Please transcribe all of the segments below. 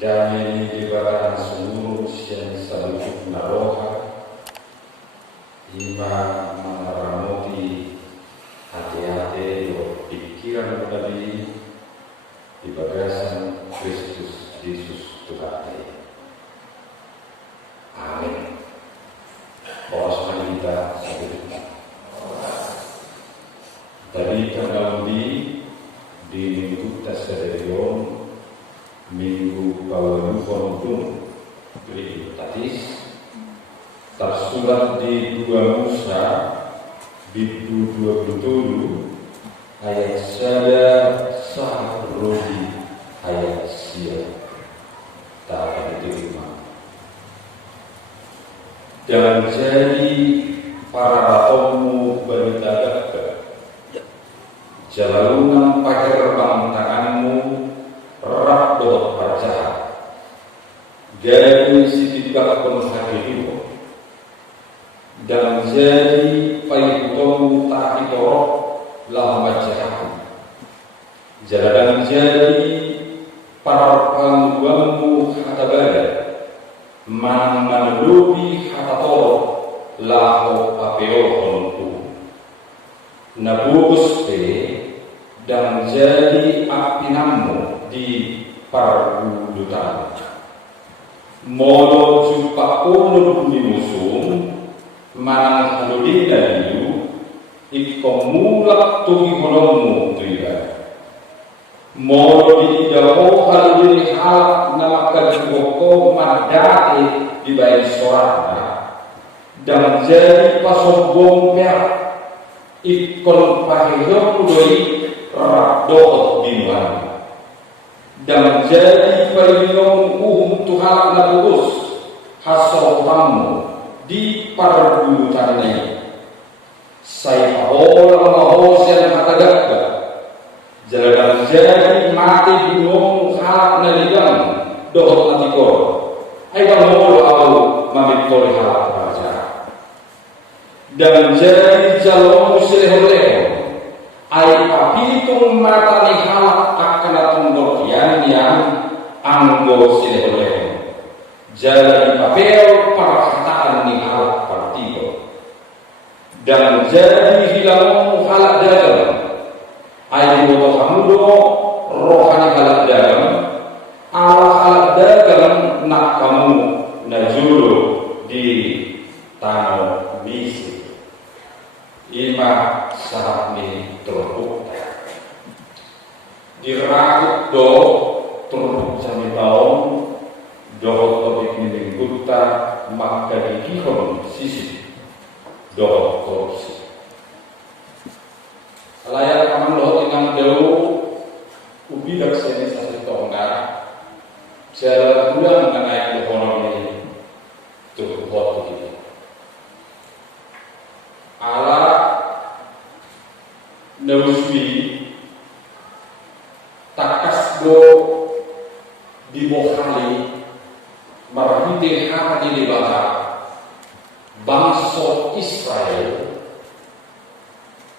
Damai diberikan seluruh yang seluruh naroha ima menaramoti hati-hati pikiran tadi di bagasan Kristus Yesus Tuhan. Amin. Bawas kita sebenarnya. Dari tanggal di minggu Tasarion minggu Pawalu Kontum Tatis tersurat di 2 Musa Bidu 27 ayat saya Sahrodi ayat sia tak diterima. Dan jadi para ratomu beritadakan jalalungan pakai rebang tanganmu rak dot perjahat jadi sitibak penghadiru dan jadi payutomu tak ditorok lah majahat jalan jadi para pangguanmu kata bada menuduhi kata torok lahu apeo hontu nabus dan jadi apinammu di perbudutan molo jumpa ulur di musuh manang haludin daliu ikomulak tuhi holomu tuiba molo di jauh haludin hal nama kajukoko madate di bayi soratna dan jadi pasombong perak ikon pahiyo kudoi rakdot binuan dan jadi perlindung Tuhan nabus hasol tamu di perbuatan ini saya orang mahos yang kata jalan jadi mati bingung hak naligang dohot natikor ayo mulu awal mamikori hak raja dan jadi jalur sileh-leho ay papitung mata ni halak akan tunggokian yang anggo sileh-leho jadi papel perkataan ni halak partido dan jadi hilang halak dalam ay boto hamudo rohani halak dalam ala halak dalam nak kamu najulu di tanah misi ima saat ini terbukti dirakut do terbukti sami tahun dohot topik ini buta maka dikihon sisi dohot korupsi layak kaman dohot inang jauh ubi dakseni sasi tonga jalan bulan mengenai ekonomi tuh hot begini ala nauswi takas do dibohali marahite hati di bawah bangsa Israel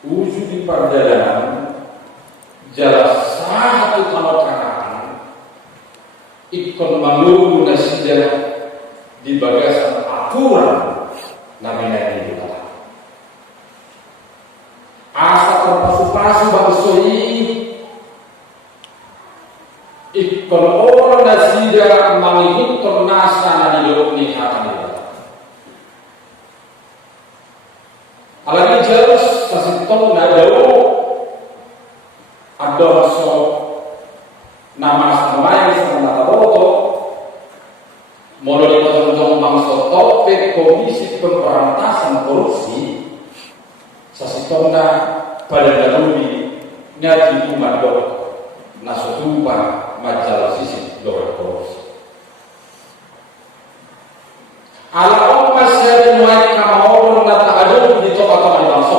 uju di perjalanan jalan satu kanan ikon malu nasidah di bagasan aturan nabi-nabi di bawah asa terpasu-pasu bangsoi ikon orang nasidah mengikut nasa di dalam nihatan itu. Alagi jelas kasih tong nadau ada so nama samain sama taroto mulai dari bangsa topik komisi pemberantasan korupsi sasitonda pada dalui nyati umat dok nasutumpa majalah sisi dok korupsi ala umat saya menuai kamahorong na taadong di toka-toka bangsa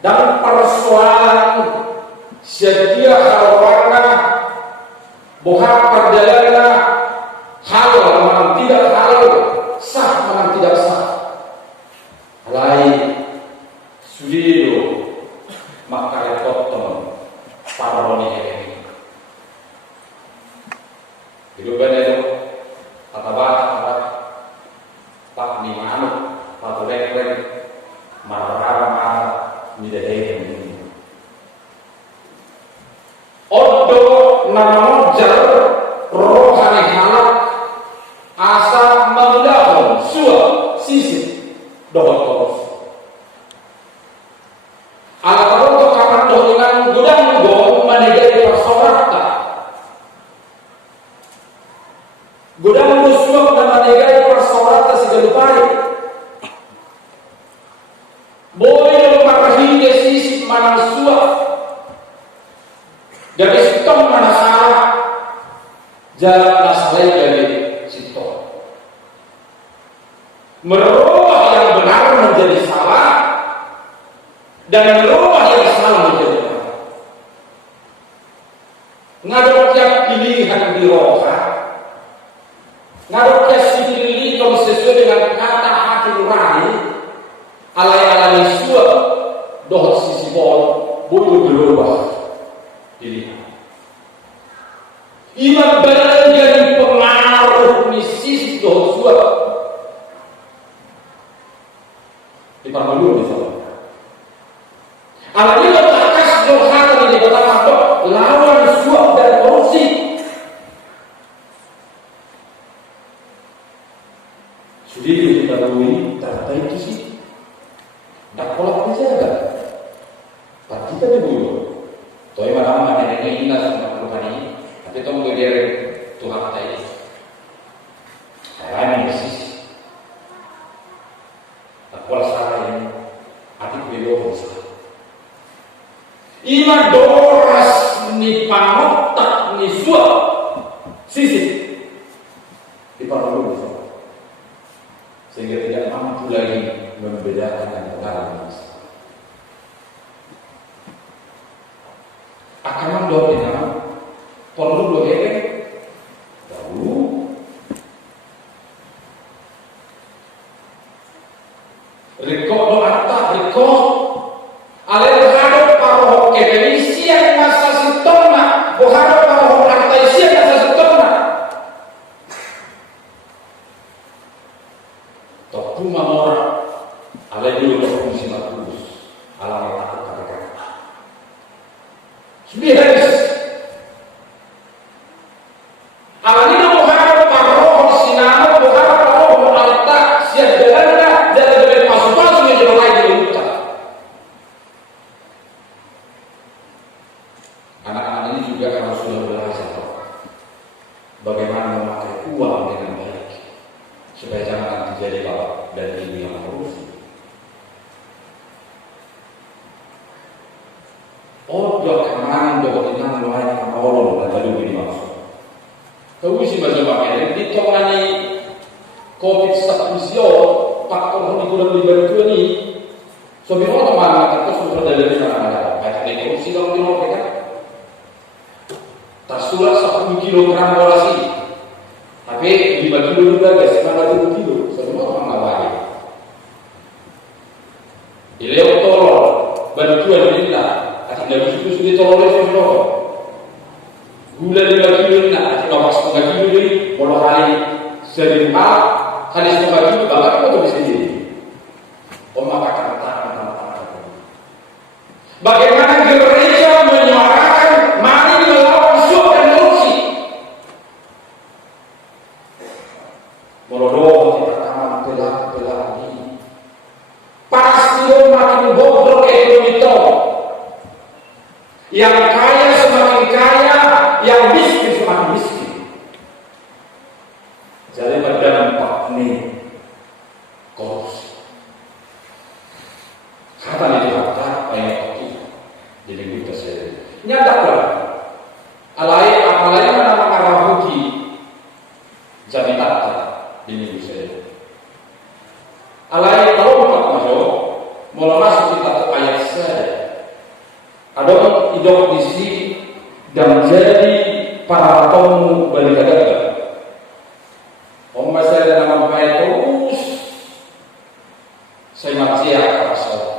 dan persoalan sedia harawanga boha perjalanan halal memang tidak halal sah memang tidak sah lain sudido maka repotong paroni selalu baik. Boleh memarahi sisi mana suap, dari situ mana salah, jalan nasalai dari situ. Merubah yang benar menjadi salah, dan merubah yang salah menjadi benar. Ngadok tiap pilihan di roha, ngadok tiap pilih kalau sesuai dengan kata hati nurani, alay-alay suap, dohot sisi boleh berubah pilihan. Iman benar jadi pengaruh di sisi dohot suap. Diperlukan misalnya. Alami letakkan dohatan di kota Matok lawan suap dan korupsi. Sudah diketahui tata itu sih. Tak kolak dijaga. Tapi kita dulu. Toh mana neneknya indah sama pelukan ini. Tapi toh mau dia Tuhan kata ini. Alami sih. Akwal salah ini, adik beliau salah. Ima doras ni panotak ni suap sisi diperlukan sehingga tidak mampu lagi membedakan antara manusia. Akan mendorong dengan perlu loh tahu. Rekod doa tak rekod. Alai berhadap paroh kepenisian masa sitona, berhadap paroh artaisian masa sitona. Tok puma mora, alai dulu tok fungsi matus, alam takut kata-kata. Subhanallah. Alai dulu berhadap paroh sinama, berhadap paroh arta siap jalannya, jalan dari pasu-pasu yang jalan di hutan. Anak-anak ini juga harus sudah belajar bagaimana memakai uang dengan baik supaya jangan terjadi bapak dan ibu yang korupsi. Ojo kemarin doa inang doa yang Allah dan lalu ini maksud. Tahu sih macam apa? Di tongani COVID sakusio pak orang itu dalam dibantu ini. Soalnya mana kita sudah dari mana? Baik dari korupsi kalau di luar kan. Tersulat 10 kilogram orasi, tapi 5 kilo juga guys, 9 kilo, semua orang ngawali. Ileo tolol, bantuan minta, atik dari situ sudah tolol semua. Gula 5 kilo nak, atik bapak 1,5 kilo ni, kalau hari sering hari 1,5 kilo, bapak apa tu bisa jadi? Oma kata. Bagaimana gereja menyuarakan mari melawan suap dan korupsi. Morodoh pertama pelah ini. Pasti makin bobrok ekonomi itu. Yang kaya semakin kaya, yang miskin semakin miskin. Jadi berdampak nih korupsi. Kata itu kata banyak. Jadi kita sendiri nyadaklah alai apalagi nama karahuki jadi tata di minggu saya alai kalau empat masuk mulai masuk kita ke ayat saya ada hidup di sini dan jadi para tamu balik ke om saya nama baik terus saya masih akan salah.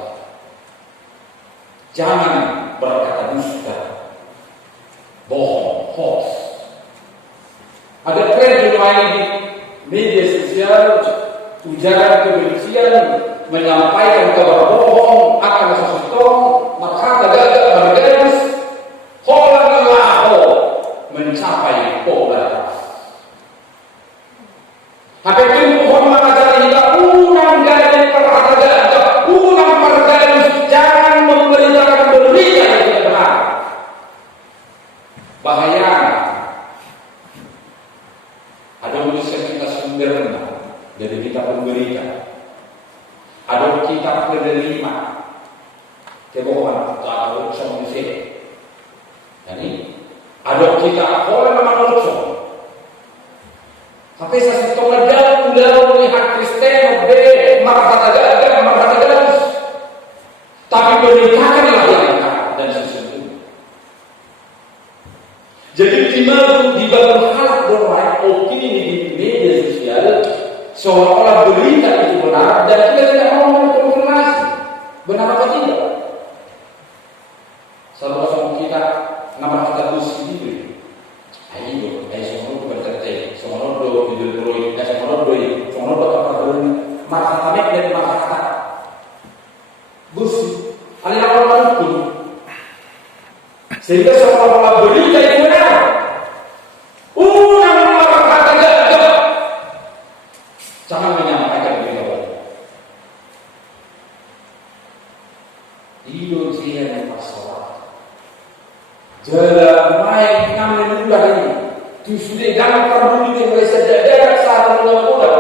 Jangan berkata dusta, bohong, hoax. Ada tren juga di media sosial, ujaran kebencian, menyampaikan kabar bohong akan sesuatu, maka gagal bergaris, holang mencapai popularitas. Tapi itu pohon mengajar kita ulang dari peradaban, ulang peradaban, jangan memberitakan berita yang tidak benar. Bahaya. Ada manusia kita sumberna, Jadi kita pemberita. Ada kita penerima. Kebohongan atau ucap musik. Jadi ada kita orang memang ucap. Tapi saya setengah legal udah melihat Kristen be marah tapi beritakanlah yang dan sesungguhnya. Jadi di dalam hal bermain opini di media sosial seolah-olah berita itu benar dan kita tidak mau mengkonfirmasi benar apa tidak. Sama-sama kita nama kita sendiri. Ayo, semua berkata, semua do video semua apa masa tamek dan masa kata. Busi, aliran itu. Sehingga seolah-olah berita itu benar. Yang masa kata gak. Jangan menyampaikan berita baik. Hidup dia yang masalah. Jalan main kami mudah ini. Itu sudah gampang dulu yang boleh saja saat muda-muda.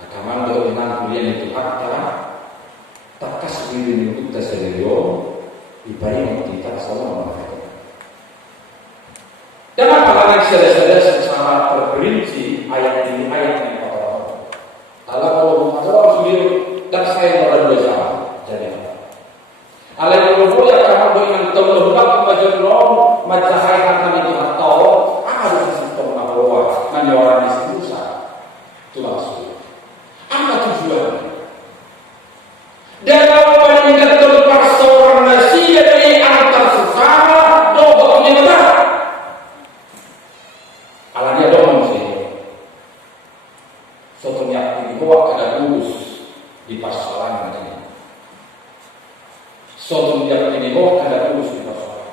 Akaman do inan kuliah itu hatta takas diri untuk tersediyo ibarat kita salah mereka. Dan apalagi saudara-saudara secara terperinci ayat ini Allah kalau sendiri dan saya berada sama jadi Allah yang boleh kamu dengan tolong majalom majahai akan itu atau ada sistem bahwa menyorang susah itu langsung apa tujuannya dalam meningkatkan persoalan nasi dari antar sesama doa menyebut alanya doa sih soalnya ini bahwa ada lulus di persoalan ini soalnya ini bahwa ada lulus di persoalan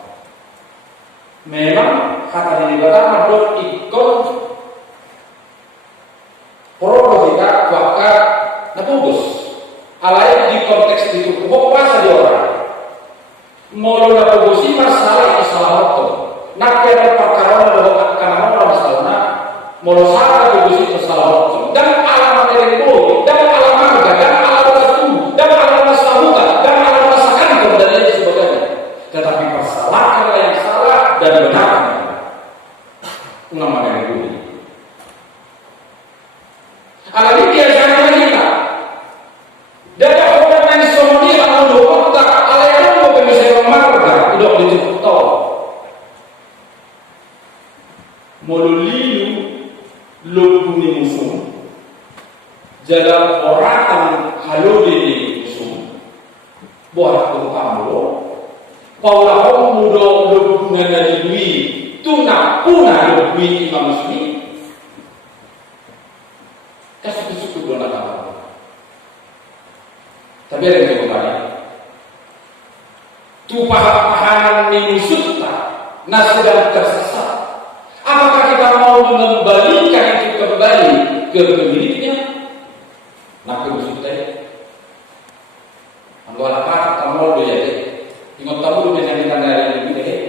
memang kata ini berkata dok ikut kita bakal nabugus alai di konteks itu kok pas di orang mau nabugusi masalah itu nak ada perkara bahwa karena orang masalahnya mau salah nabugusi masalah dan alamat itu dan alamat dan alamat itu dan alamat sahuta dan alamat sakantor dan lain sebagainya tetapi persalahkan yang salah dan benar ulama yang itu alami biasanya kita dan orang yang somoni akan dokter alayan mau bisa marga udah dicepeto moluliu lubuni musuh jalan orang halodini musuh buat kamu paula mudo lubungan dari dui tuna puna lubui imam muslim kasih suku dona apa? Tapi ada yang kembali. Tu pahaman ini suta, sedang tersesat. Apakah kita mau mengembalikan itu kembali ke pemiliknya? Nak suta. Anggora apa? Kamu do ya deh. Ingat tahu dengan kita dari ini deh.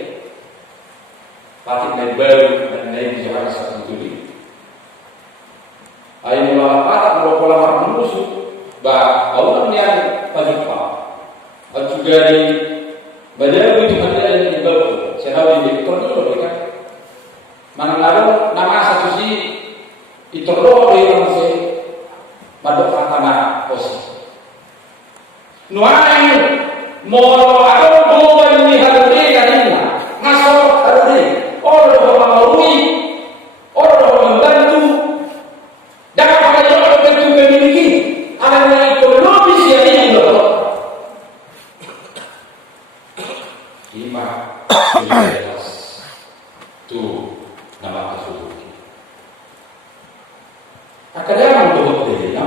Pakai baru dan naik di hari satu Juli. Ayo mulai pola musuh, bah Allah yang pagi juga di badan itu ada yang dibawa. Saya tahu di Victor itu loh kan. Mana lalu nama satu si itu loh yang saya pada pertama posisi. Nuai molo ada dua ini harus dikatakan masuk harus di. Orang orang membantu. Dan apa yang orang itu memiliki adalah ekonomi yang ini lima tu nama tersebut. Akan untuk dia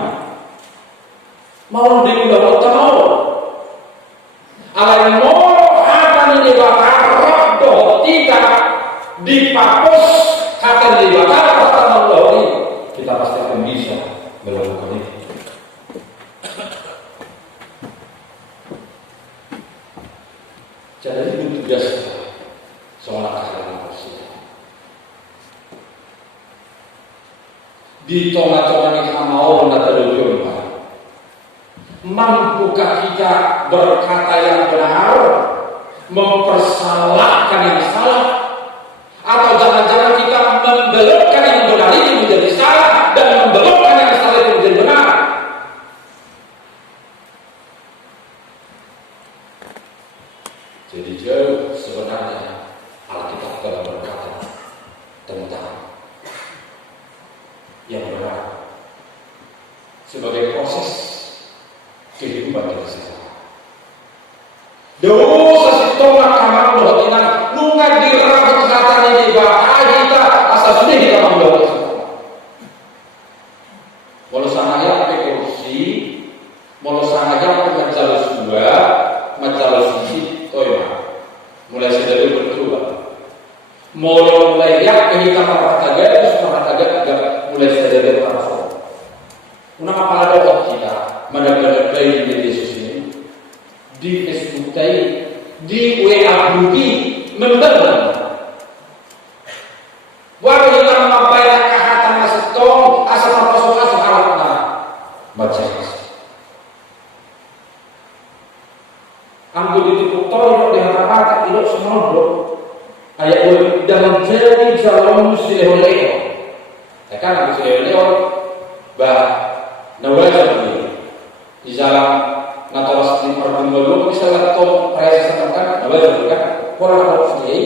mau diulang tahu. Alam mau akan dibakar doh tidak dipapus akan dibakar kata Allah ini. Kita pasti akan bisa melakukan itu. Jadi itu tugas seorang ahli manusia. di tengah-tengah kita mau natadul mampukah kita berkata yang benar, mempersalahkan yang salah, atau jangan-jangan kita membelokkan yang benar itu menjadi salah dan membelokkan yang salah itu menjadi benar? Jadi jauh sebenarnya Alkitab telah berkata tentang yang benar sebagai proses kehidupan kita sekarang. Dosa si tolak kamar doa kita nungan dirabut katanya di bahaya kita asal sudah kita membawa semua. Walau sangat pe korupsi, walau sangat pe majalah dua, majalah sisi, toya. Mulai sedari berubah. Mulai pe kita marataga, mulai sedari berubah. Unang apalagi doa kita, mana-mana di media sosial, di Facebook, di WA grup, mendengar. Walau kita membayar kehatan masih tong, asal masuk halakna, baca. Anggur itu tol di hadapan itu semua dok. Ayat dan menjadi jalan muslim oleh. Ya kan muslim oleh bah. Nawajah ini di dalam natawas di perbuatan bisa lakukan perayaan sekarang nawajah juga orang harus jadi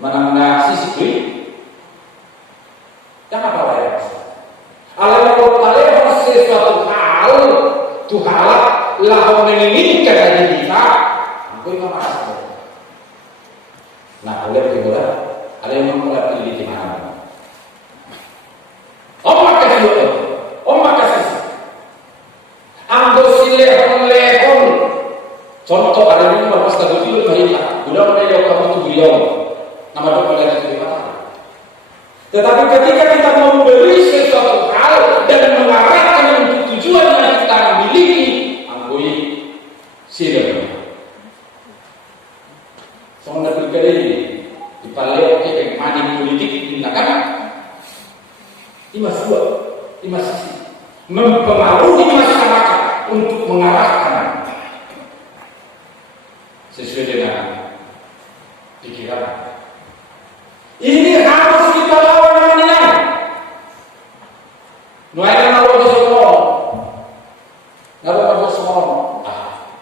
menangna sisi yang apa ya? Alam kalau sesuatu hal Tuhan lah menginginkan dari kita, aku itu masalah. Nah, oleh itu ada yang memulai pilih di mana? Contoh ada yang bapak status itu berita, udah menjadi kamu tuh beliau, nama dokter yang itu mana? Tetapi ketika kita membeli sesuatu hal dan mengarahkan untuk tujuan yang kita miliki, angkui sila. Soalnya berkali ini, dipalai ke money politik tindakan, imas dua, imas sisi, mempengaruhi masyarakat untuk mengarahkan sesuai dengan pikiran. Ini harus kita lawan dengan nuaikan lawan semua. Lawan semua.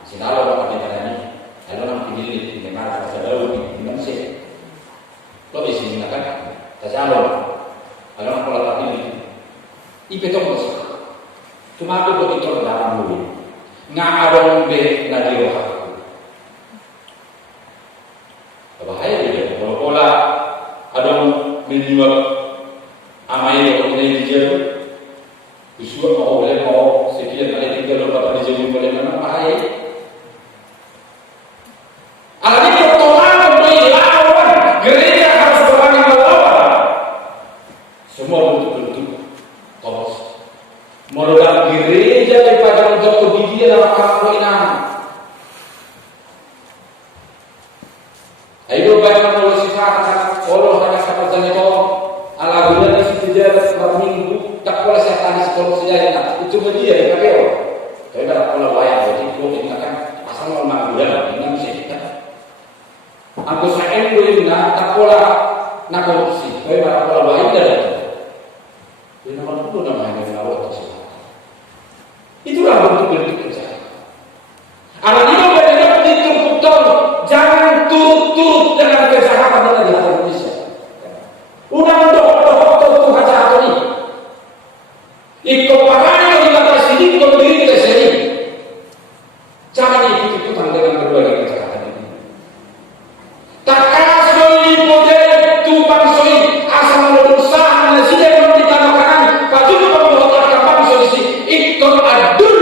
Sinalo lawan kita ini. Kalau nak pilih ini mana saja lawan ini masih. Lo di sini kan? Tajalo. Kalau nak pola tapi ipetong masuk. Cuma tu betul dalam dulu. Ngarong be nadio. Bahaya dia, kalau pola ada menjual amai yang ini dijual, disuruh mau boleh mau sekian kali 3 lepas dijual boleh mana bahaya. Alami pertolongan melawan gereja harus berani melawan semua bentuk-bentuk kos. Modal gereja daripada untuk kebidian dalam kampung. Ayo bayar kalau sifat Allah hanya kata itu ala gula di situ dia berminggu tak boleh setan di sekolah sejarah itu dia ya pakai orang. Tapi kalau bayar jadi kalau kita kan asal orang gula ini bisa kita. Aku saya boleh tak boleh nak korupsi. Tapi kalau bayar dah. Dia nama itu namanya Allah tersebut. Itulah bentuk-bentuk kerja. Alam ini benar betul jangan tutup dengan kejahatan di Indonesia. Unang doktor Tuhan jahat ini. Ikut parahnya yang dibatasi ini ikut diri kita sendiri. Jangan ikut-ikutan dengan berbagai kejahatan ini. Tak kasih lipodet tubang soi asal melusa nasinya yang ditamakan baju pembuatan kapal solusi ikut adul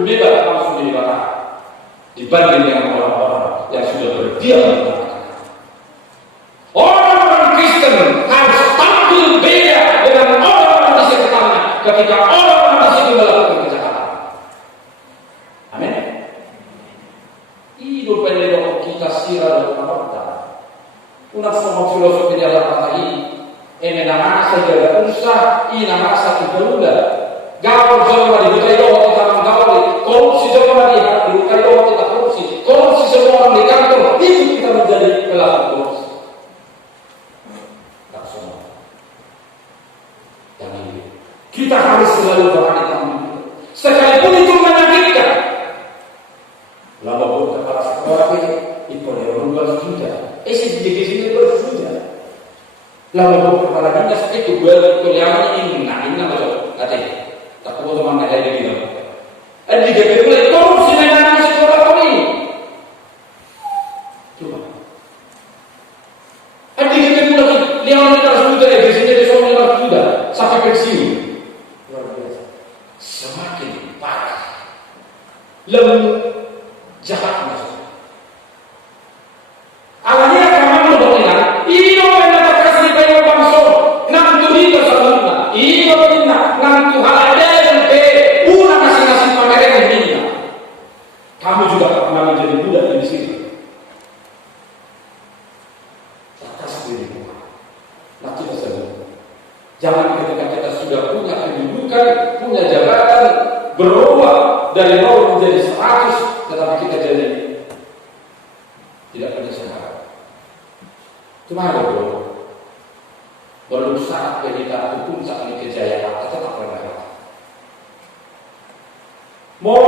udah langsung dibakar dibanding dengan orang-orang yang sudah berdiam di tengah. Orang-orang Kristen harus tampil beda dengan orang-orang di sekitarnya ketika orang-orang di situ melakukan kejahatan. Amin. Hidup pendek kita sirah dan apa? Una semua filosofi di alam kata ini nama nasa jaga usaha ina masa kibaruda gawar joma di bukai doa kita menggawali korupsi joma di bukai doa kita korupsi semua orang di kantor itu kita menjadi pelaku korupsi tak semua yang ini kita harus selalu berani sekalipun itu menyakitkan lama buka kepala sekolah ini ikut orang bersudah isi di sini bersudah lama buka kepala dinas itu berkuliah inna loh tadi tak boleh mana ada di dalam ada di dalam korupsi dengan sekolah ini coba ada di dalam lagi lihat kita sudah di sini di sana sudah sampai pensiun luar biasa semakin parah lebih jahat masuk awalnya kami mendengar iyo mendapat kasih banyak bangsa nang turi bersama iyo benar nang Tuhan ada dan una masing-masing pameran dunia kamu juga pernah menjadi budak di sini atas diri nanti saja jangan ketika kita sudah punya kedudukan punya jabatan berubah dari 0 menjadi 100 tetapi kita jadi tidak punya semangat. Cuma ada baru saat kita hukum saat ini kejayaan tetap rendah. Mau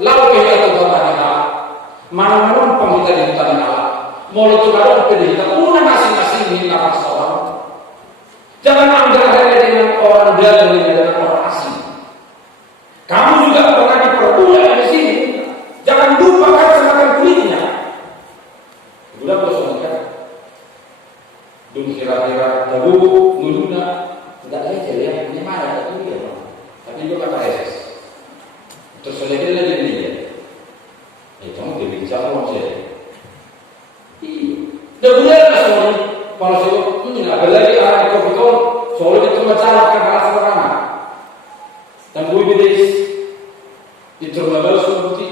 lalu kita tetap ada mana menumpang kita di hutan Allah. Mau itu lalu kita punya masing-masing ini nafas orang. Jangan anggap remeh dengan orang dalam dengan orang asing. Kamu juga pernah diperbudak di sini. Jangan lupa kacamata kulitnya. Budak kosong kan? Dung kira-kira tahu nuluna tidak aja ya punya mana tapi dia. Tapi juga kata Yesus. Terus lagi dia. Kamu berbicara sama saya. Dah budak kosong. Kalau saya ini ada lagi anak betul soalnya itu masalah kan rasa orang. Dan gue beda itu terlalu seperti